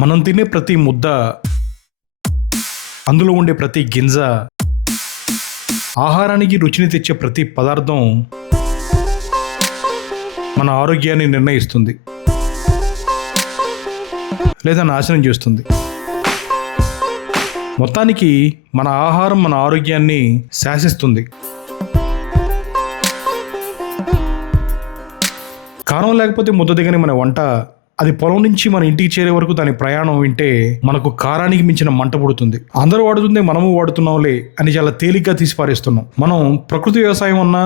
మనం తినే ప్రతి ముద్ద, అందులో ఉండే ప్రతి గింజ, ఆహారానికి రుచిని తెచ్చే ప్రతి పదార్థం మన ఆరోగ్యాన్ని నిర్ణయిస్తుంది లేదా నాశనం చేస్తుంది. మొత్తానికి మన ఆహారం మన ఆరోగ్యాన్ని శాసిస్తుంది. కారం లేకపోతే ముద్ద దిగని మన వంట, అది పొలం నుంచి మన ఇంటికి చేరే వరకు దాని ప్రయాణం వింటే మనకు కారానికి మించిన మంట పుడుతుంది. అందరూ వాడుతుంది, మనము వాడుతున్నాంలే అని చాలా తేలిగ్గా తీసి పారేస్తున్నాం. మనం ప్రకృతి వ్యవసాయం అన్నా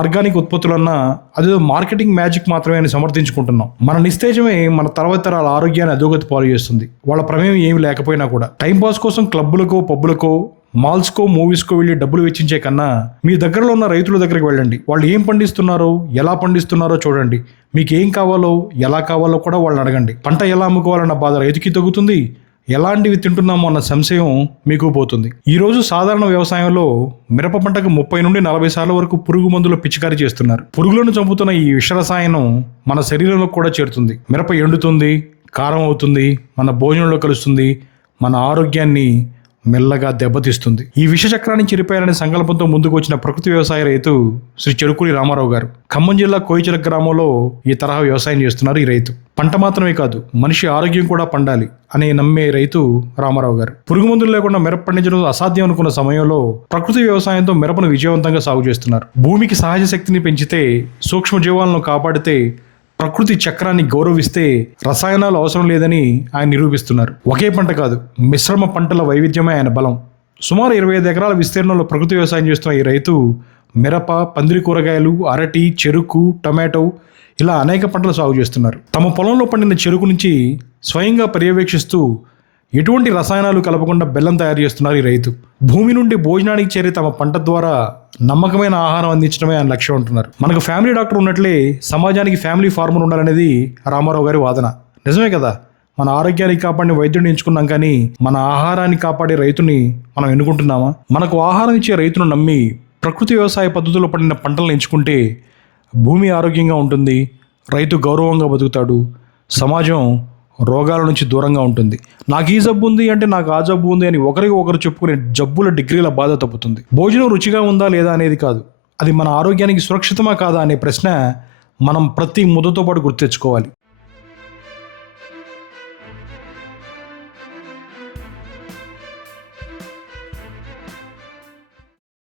ఆర్గానిక్ ఉత్పత్తులన్నా అదేదో మార్కెటింగ్ మ్యాజిక్ మాత్రమే అని సమర్థించుకుంటున్నాం. మన నిస్తేజమే మన తర్వాత తరాల ఆరోగ్యాన్ని అధోగతి పాలు చేస్తుంది. వాళ్ళ ప్రమేయం ఏమి లేకపోయినా కూడా. టైంపాస్ కోసం క్లబ్బులకో, పబ్బులకో, మాల్స్కో, మూవీస్కో వెళ్ళి డబ్బులు వెచ్చించే కన్నా మీ దగ్గరలో ఉన్న రైతుల దగ్గరికి వెళ్ళండి. వాళ్ళు ఏం పండిస్తున్నారో, ఎలా పండిస్తున్నారో చూడండి. మీకు ఏం కావాలో, ఎలా కావాలో కూడా వాళ్ళని అడగండి. పంట ఎలా అమ్ముకోవాలన్న బాధ రైతుకి తగ్గుతుంది, ఎలాంటివి తింటున్నామో అన్న సంశయం మీకు పోతుంది. ఈరోజు సాధారణ వ్యవసాయంలో మిరప పంటకు 30 నుండి 40 సార్లు వరకు పురుగు మందులు పిచికారీ చేస్తున్నారు. పురుగులను చంపుతున్న ఈ విషరసాయనం మన శరీరంలో కూడా చేరుతుంది. మిరప ఎండుతుంది, కారం అవుతుంది, మన భోజనంలో కలుస్తుంది, మన ఆరోగ్యాన్ని మెల్లగా దెబ్బతీస్తుంది. ఈ విషచక్రాన్ని చెరిపేయాలనే సంకల్పంతో ముందుకు వచ్చిన ప్రకృతి వ్యవసాయ రైతు శ్రీ చెరుకూరి రామారావు గారు. ఖమ్మం జిల్లా కోయిచెల గ్రామంలో ఈ తరహా వ్యవసాయం చేస్తున్నారు ఈ రైతు. పంట మాత్రమే కాదు, మనిషి ఆరోగ్యం కూడా పండాలి అనే నమ్మే రైతు రామారావు గారు. పురుగు మందులు లేకుండా మిరప పండించడం అసాధ్యం అనుకున్న సమయంలో ప్రకృతి వ్యవసాయంతో మిరపను విజయవంతంగా సాగు చేస్తున్నారు. భూమికి సహజ శక్తిని పెంచితే, సూక్ష్మజీవాలను కాపాడితే, ప్రకృతి చక్రాన్ని గౌరవిస్తే రసాయనాలు అవసరం లేదని ఆయన నిరూపిస్తున్నారు. ఒకే పంట కాదు, మిశ్రమ పంటల వైవిధ్యమే ఆయన బలం. సుమారు 25 ఎకరాల విస్తీర్ణంలో ప్రకృతి వ్యవసాయం చేస్తున్న ఈ రైతు మిరప, పందిరి కూరగాయలు, అరటి, చెరుకు, టమాటో ఇలా అనేక పంటలు సాగు చేస్తున్నారు. తమ పొలంలో పండిన చెరుకు నుంచి స్వయంగా పర్యవేక్షిస్తూ ఎటువంటి రసాయనాలు కలపకుండా బెల్లం తయారు చేస్తున్నారు ఈ రైతు. భూమి నుండి భోజనానికి చేరే తమ పంట ద్వారా నమ్మకమైన ఆహారం అందించడమే ఆయన లక్ష్యం అంటున్నారు. మనకు ఫ్యామిలీ డాక్టర్ ఉన్నట్లే సమాజానికి ఫ్యామిలీ ఫార్మర్ ఉండాలనేది రామారావు గారి వాదన. నిజమే కదా, మన ఆరోగ్యాన్ని కాపాడిన వైద్యుడిని ఎంచుకున్నాం, కానీ మన ఆహారాన్ని కాపాడే రైతుని మనం ఎన్నుకుంటున్నామా? మనకు ఆహారం ఇచ్చే రైతును నమ్మి ప్రకృతి వ్యవసాయ పద్ధతిలో పండిన పంటలను ఎంచుకుంటే భూమి ఆరోగ్యంగా ఉంటుంది, రైతు గౌరవంగా బతుకుతాడు, సమాజం రోగాల నుంచి దూరంగా ఉంటుంది. నాకు ఈ జబ్బు ఉంది అంటే నాకు ఆ జబ్బు ఉంది అని ఒకరికి ఒకరు చెప్పుకునే జబ్బుల డిగ్రీల బాధ తప్పుతుంది. భోజనం రుచిగా ఉందా లేదా అనేది కాదు, అది మన ఆరోగ్యానికి సురక్షితమా కాదా అనే ప్రశ్న మనం ప్రతి ముద్దతో పాటు గుర్తు తెచ్చుకోవాలి.